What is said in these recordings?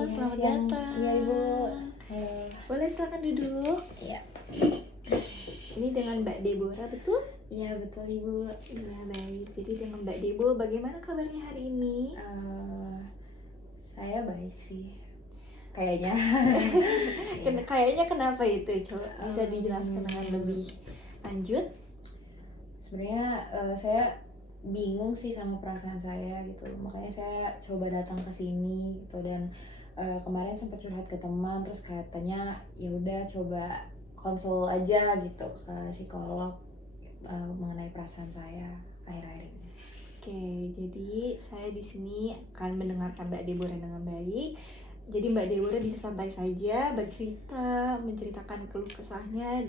Iya, selamat siang. datang. Iya, Ibu. Halo. Boleh silakan duduk. Iya. Ini dengan Mbak Deborah, betul? Iya, betul, Ibu. Iya, baik. Jadi dengan Mbak Debo, bagaimana kabarnya hari ini? Saya baik sih. Kayaknya. Iya. Kayaknya kenapa itu? Coba bisa Em, dijelaskan dengan lebih lanjut? Sebenarnya saya bingung sih sama perasaan saya gitu. Makanya saya coba datang ke sini gitu dan kemarin sempat curhat ke teman terus katanya ya udah coba konsul aja gitu ke psikolog mengenai perasaan saya akhir-akhir ini. Oke, jadi saya di sini akan mendengarkan Mbak Deborah dengan baik. Jadi Mbak Deborah bisa santai saja bercerita, menceritakan keluh kesahnya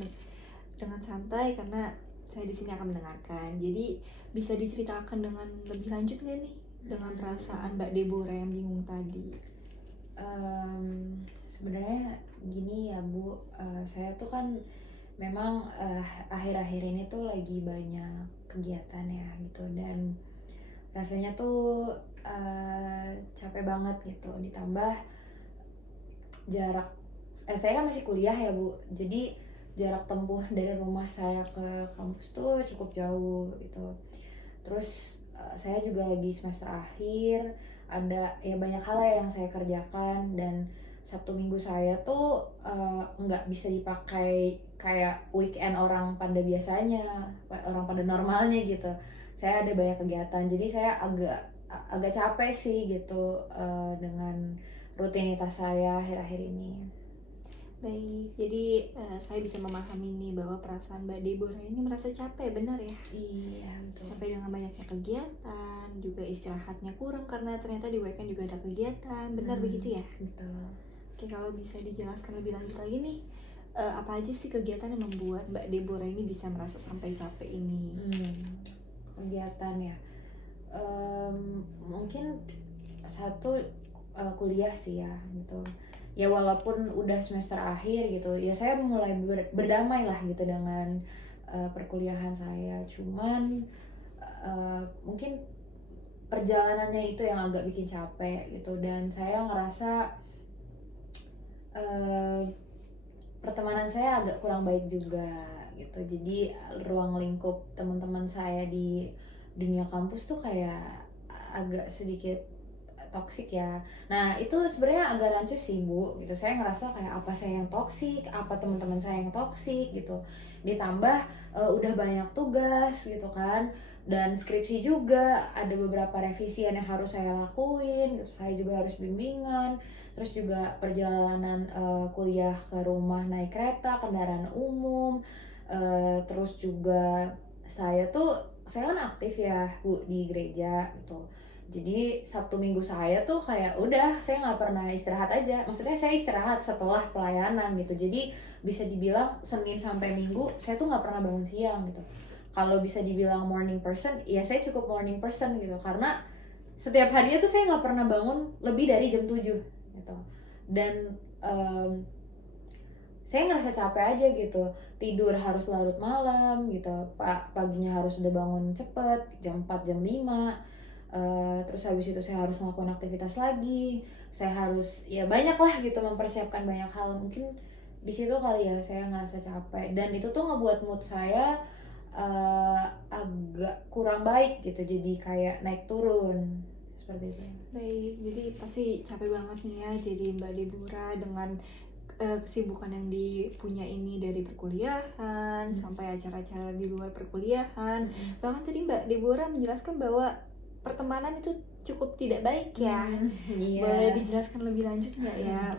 dengan santai karena saya di sini akan mendengarkan. Jadi bisa diceritakan dengan lebih lanjut nggak nih dengan perasaan Mbak Deborah yang bingung tadi? Sebenarnya gini ya Bu, saya tuh kan memang akhir-akhir ini tuh lagi banyak kegiatan ya gitu dan rasanya tuh capek banget gitu ditambah jarak saya kan masih kuliah ya Bu, jadi jarak tempuh dari rumah saya ke kampus tuh cukup jauh gitu. Terus saya juga lagi semester akhir, ada ya banyak hal yang saya kerjakan dan Sabtu Minggu saya tuh nggak bisa dipakai kayak weekend orang pada biasanya, orang pada normalnya gitu. Saya ada banyak kegiatan, jadi saya agak capek sih gitu dengan rutinitas saya akhir-akhir ini. Baik, jadi saya bisa memahami nih bahwa perasaan Mbak Deborah ini merasa capek, benar ya? Iya, betul. Capek dengan banyaknya kegiatan, juga istirahatnya kurang karena ternyata di weekend juga ada kegiatan, benar begitu ya? Betul. Oke, kalau bisa dijelaskan lebih lanjut lagi nih, apa aja sih kegiatan yang membuat Mbak Deborah ini bisa merasa sampai capek ini? Kegiatan ya, mungkin satu kuliah sih ya gitu. Ya walaupun udah semester akhir gitu, ya saya mulai berdamai lah gitu dengan perkuliahan saya. Cuman mungkin perjalanannya itu yang agak bikin capek gitu dan saya ngerasa pertemanan saya agak kurang baik juga gitu. Jadi ruang lingkup teman-teman saya di dunia kampus tuh kayak agak sedikit toksik ya. Nah itu sebenarnya agak rancu sih Bu gitu. Saya ngerasa kayak apa saya yang toksik, apa teman-teman saya yang toksik gitu. Ditambah udah banyak tugas gitu kan. Dan skripsi juga ada beberapa revisian yang harus saya lakuin gitu. Saya juga harus bimbingan. Terus juga perjalanan kuliah ke rumah naik kereta, kendaraan umum. Terus juga saya kan aktif ya Bu di gereja gitu. Jadi Sabtu Minggu saya tuh kayak udah saya nggak pernah istirahat aja. Maksudnya saya istirahat setelah pelayanan gitu. Jadi bisa dibilang Senin sampai Minggu saya tuh nggak pernah bangun siang gitu. Kalau bisa dibilang morning person, ya saya cukup morning person gitu. Karena setiap harinya tuh saya nggak pernah bangun lebih dari jam 7 gitu. Dan saya ngerasa capek aja gitu, tidur harus larut malam gitu, paginya harus udah bangun cepet jam 4 jam 5. Terus habis itu saya harus melakukan aktivitas lagi, saya harus ya banyak lah gitu mempersiapkan banyak hal. Mungkin di situ kali ya saya ngerasa capek dan itu tuh ngebuat mood saya agak kurang baik gitu, jadi kayak naik turun seperti itu. Baik, jadi pasti capek banget nih ya jadi Mbak Deborah dengan kesibukan yang dipunya ini dari perkuliahan sampai acara-acara di luar perkuliahan. Bahkan tadi Mbak Deborah menjelaskan bahwa pertemanan itu cukup tidak baik ya. Iya. Boleh dijelaskan lebih lanjut nggak ya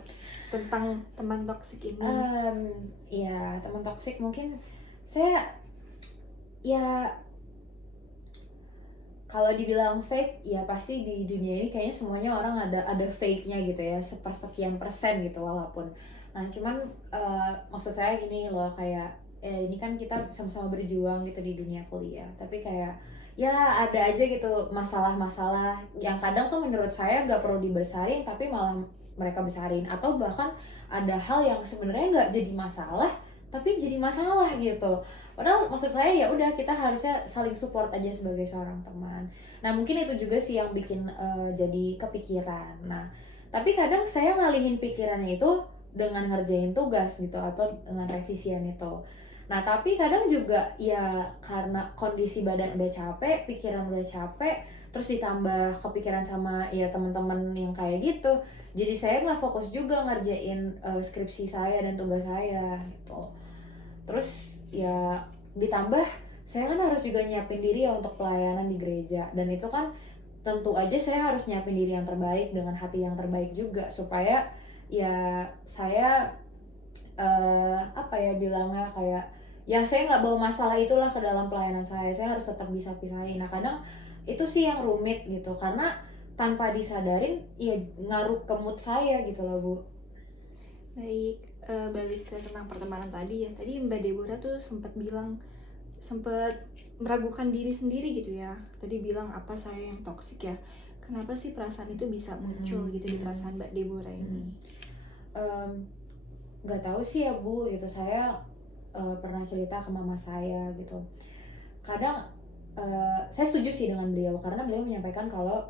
tentang teman toksik ini? Ya teman toksik mungkin saya ya kalau dibilang fake ya pasti di dunia ini kayaknya semuanya orang ada fake-nya gitu ya, sepersekian persen gitu walaupun. Nah cuman maksud saya gini loh, kayak ini kan kita sama-sama berjuang gitu di dunia kuliah, tapi kayak ya ada aja gitu masalah-masalah yang kadang tuh menurut saya nggak perlu dibesarin tapi malah mereka besarin, atau bahkan ada hal yang sebenarnya nggak jadi masalah tapi jadi masalah gitu. Padahal maksud saya ya udah kita harusnya saling support aja sebagai seorang teman. Nah mungkin itu juga sih yang bikin jadi kepikiran. Nah Tapi kadang saya ngalihin pikirannya itu dengan ngerjain tugas gitu atau dengan revisian itu. Nah, tapi kadang juga ya karena kondisi badan udah capek, pikiran udah capek, terus ditambah kepikiran sama ya teman-teman yang kayak gitu. Jadi saya nggak fokus juga ngerjain skripsi saya dan tugas saya gitu. Terus ya ditambah saya kan harus juga nyiapin diri ya untuk pelayanan di gereja, dan itu kan tentu aja saya harus nyiapin diri yang terbaik dengan hati yang terbaik juga supaya ya saya apa ya bilangnya kayak ya saya nggak bawa masalah itulah ke dalam pelayanan saya harus tetap bisa pisahin. Nah kadang itu sih yang rumit gitu karena tanpa disadarin ya ngaruh ke mood saya gitu loh Bu. Baik, balik ke tentang pertemanan tadi ya. Tadi Mbak Deborah tuh sempat meragukan diri sendiri gitu ya. Tadi bilang apa saya yang toksik ya. Kenapa sih perasaan itu bisa muncul gitu di perasaan Mbak Deborah ini? Nggak tahu sih ya Bu gitu, saya pernah cerita ke mama saya gitu. Kadang saya setuju sih dengan beliau karena beliau menyampaikan kalau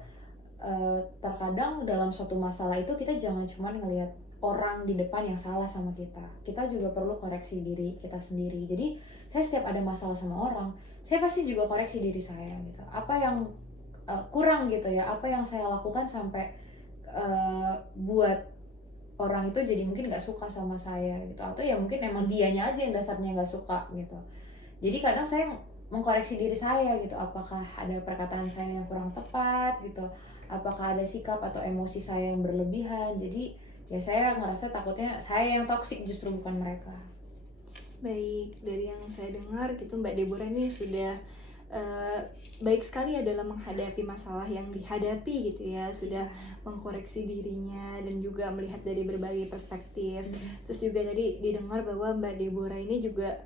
terkadang dalam suatu masalah itu kita jangan cuma ngelihat orang di depan yang salah sama kita juga perlu koreksi diri kita sendiri. Jadi saya setiap ada masalah sama orang, saya pasti juga koreksi diri saya gitu, apa yang kurang gitu ya, apa yang saya lakukan sampai buat orang itu jadi mungkin nggak suka sama saya gitu, atau ya mungkin emang dianya aja yang dasarnya nggak suka gitu. Jadi kadang saya mengkoreksi diri saya gitu, apakah ada perkataan saya yang kurang tepat gitu, apakah ada sikap atau emosi saya yang berlebihan. Jadi ya saya ngerasa takutnya saya yang toksik justru bukan mereka. Baik, dari yang saya dengar gitu Mbak Deborah ini sudah baik sekali ya dalam menghadapi masalah yang dihadapi gitu ya, sudah mengkoreksi dirinya dan juga melihat dari berbagai perspektif. Terus juga tadi didengar bahwa Mbak Deborah ini juga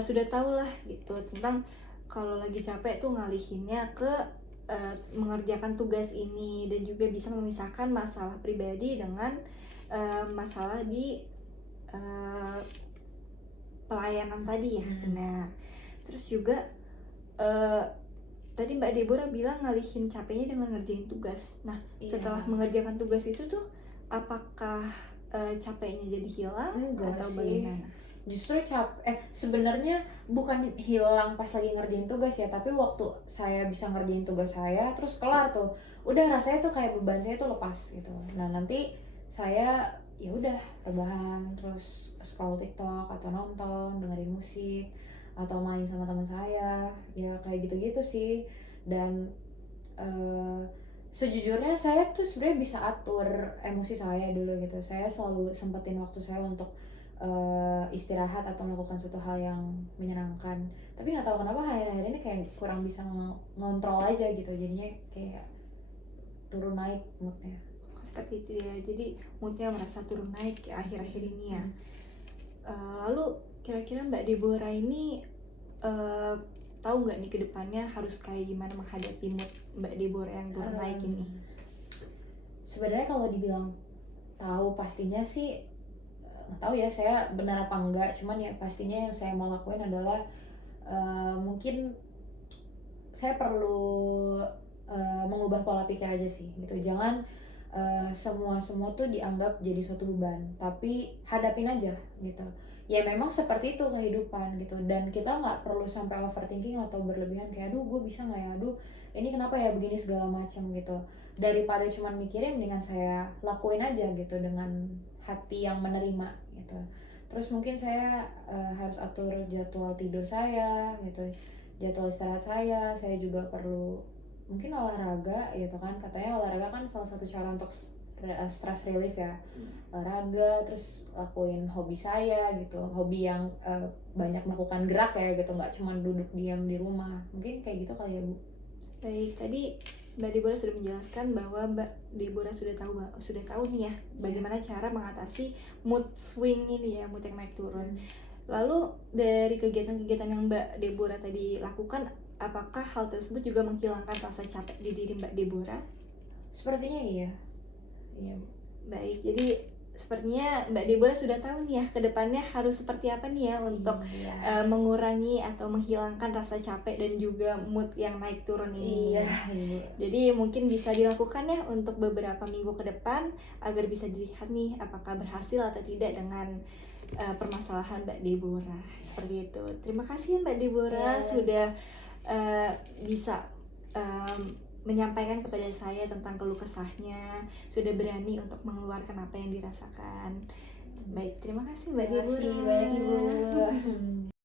sudah tahu lah gitu tentang kalau lagi capek tuh ngalihinnya ke mengerjakan tugas ini, dan juga bisa memisahkan masalah pribadi dengan masalah di pelayanan tadi ya. Nah, terus juga tadi Mbak Deborah bilang ngalihin capeknya dengan ngerjain tugas. Nah, setelah mengerjakan tugas itu tuh apakah capeknya jadi hilang? Enggak atau sih. bagaimana? Justru sebenarnya bukan hilang pas lagi ngerjain tugas ya, tapi waktu saya bisa ngerjain tugas saya terus kelar tuh, udah rasanya tuh kayak beban saya tuh lepas gitu. Nah nanti saya ya udah rebahan terus scroll TikTok atau nonton dengerin musik atau main sama teman saya ya kayak gitu-gitu sih. Dan sejujurnya saya tuh sebenarnya bisa atur emosi saya dulu gitu, saya selalu sempetin waktu saya untuk istirahat atau melakukan suatu hal yang menyenangkan. Tapi nggak tahu kenapa akhir-akhir ini kayak kurang bisa ngontrol aja gitu, jadinya kayak turun naik moodnya. Seperti itu ya, jadi moodnya merasa turun naik ya akhir-akhir ini ya. Lalu kira-kira Mbak Deborah ini tahu nggak nih kedepannya harus kayak gimana menghadapi mood Mbak Deborah yang turun naik ini? Sebenarnya kalau dibilang tahu pastinya sih nggak tahu ya saya benar apa enggak, cuman ya pastinya yang saya mau lakuin adalah mungkin saya perlu mengubah pola pikir aja sih gitu. Jangan semua tuh dianggap jadi suatu beban, tapi hadapin aja gitu. Ya memang seperti itu kehidupan gitu, dan kita nggak perlu sampai overthinking atau berlebihan kayak aduh gue bisa nggak ya, aduh ini kenapa ya begini segala macam gitu. Daripada cuman mikirin, mendingan saya lakuin aja gitu dengan hati yang menerima gitu. Terus mungkin saya harus atur jadwal tidur saya gitu, jadwal istirahat saya juga perlu mungkin olahraga gitu kan, katanya olahraga kan salah satu cara untuk stress relief ya. Olahraga, terus lakuin hobi saya gitu, hobi yang banyak melakukan gerak ya gitu, nggak cuma duduk diam di rumah. Mungkin kayak gitu kali ya Bu. Baik, tadi Mbak Deborah sudah menjelaskan bahwa Mbak Deborah sudah tahu nih ya bagaimana cara mengatasi mood swing ini ya, mood yang naik turun. Lalu dari kegiatan-kegiatan yang Mbak Deborah tadi lakukan, apakah hal tersebut juga menghilangkan rasa capek di diri Mbak Deborah? Sepertinya iya. Baik, jadi sepertinya Mbak Deborah sudah tahu nih ya ke depannya harus seperti apa nih ya untuk Iya. mengurangi atau menghilangkan rasa capek dan juga mood yang naik turun ini. Iya, Ibu. Jadi mungkin bisa dilakukan ya untuk beberapa minggu ke depan agar bisa dilihat nih apakah berhasil atau tidak dengan permasalahan Mbak Deborah. Seperti itu. Terima kasih ya Mbak Deborah Iya. sudah bisa menyampaikan kepada saya tentang keluh kesahnya, sudah berani untuk mengeluarkan apa yang dirasakan. Baik, terima kasih Mbak Terima kasih Deborah. banyak, Ibu.